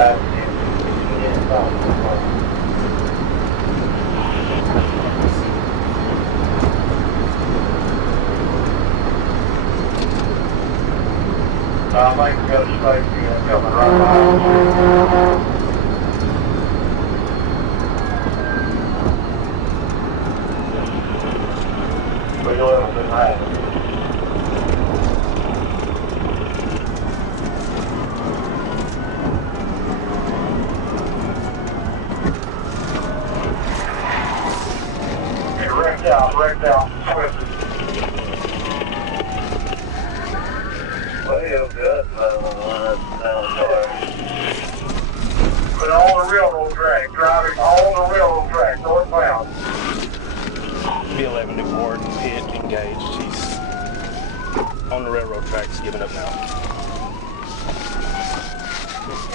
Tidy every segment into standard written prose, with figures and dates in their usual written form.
I think we got a safety coming right by. Wrecked out, twisted. Well, good. But on the railroad track, driving on the railroad track, northbound. B11 Newport, pit engaged. He's on the railroad tracks, giving up now.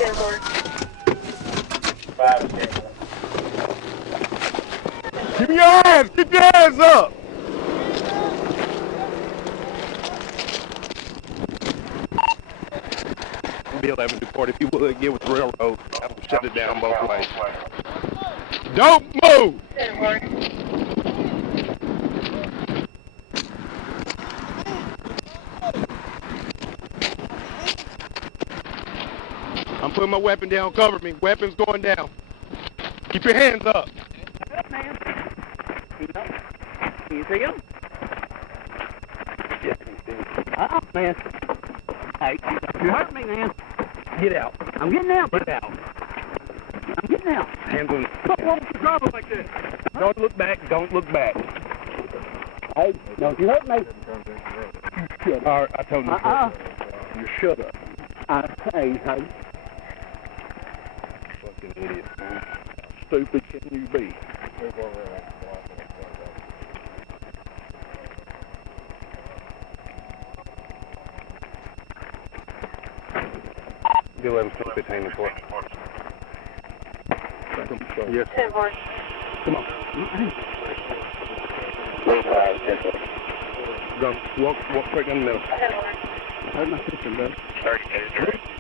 Airport. 5 and 10. Keep your hands up! B11 Newport, if you would, get with the railroad. I will shut it down both ways. Don't move! I'm putting my weapon down, cover me. Weapon's going down. Keep your hands up. Up, man. Can you see him? Yes, he's Man. Hey, you hurt me, man. Get out. I'm getting out. Get out. I'm getting out. Hands on. Don't walk the driver like this. Don't look back. Don't look back. Hey, don't you hurt me. All right, I told you. You shut up. Hey. Fucking idiot, man. How stupid can you be? Go 11 15 report. Yes. Come on. Go. Walk quick in the middle. I heard my sister, bro.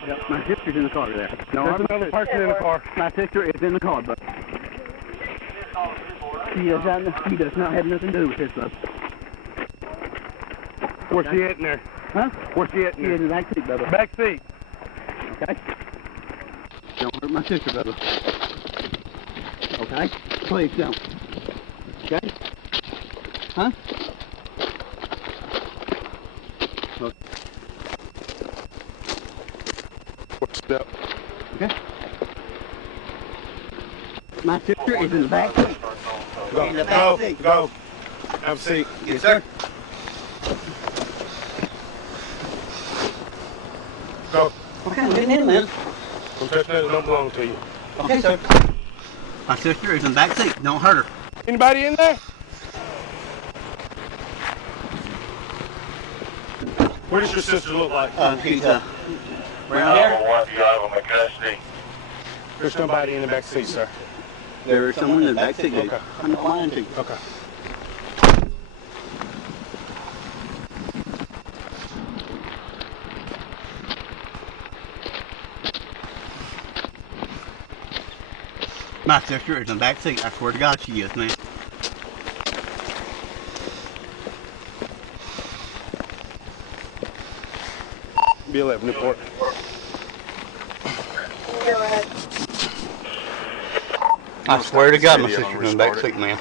Yep, my sister's in the car there. No, there's another person in the car. My sister is in the car, but she does not have nothing to do with this, bro. Where's she at in there? Huh? Where's she at in She there? is in the back seat, brother. Back seat. Okay? Don't hurt my sister, brother. Okay? Please don't. Okay? Huh? Okay. What's up? Okay? My sister is in the back seat. Go. In the back seat. Go. Have a seat. Yes, sir. Go. Okay, I'm getting in, man. Don't touch that. It don't belong to you. Okay, sir. My sister is in the back seat. Don't hurt her. Anybody in there? What does your sister look like? She's brown hair. One driver in custody. There's somebody in the back seat, sir. There is someone in the back seat, dude. Okay. I'm not lying to you. Okay. My sister is in the back seat. I swear to God she is, man. B11 Newport. I swear to God my sister's in the back seat, man.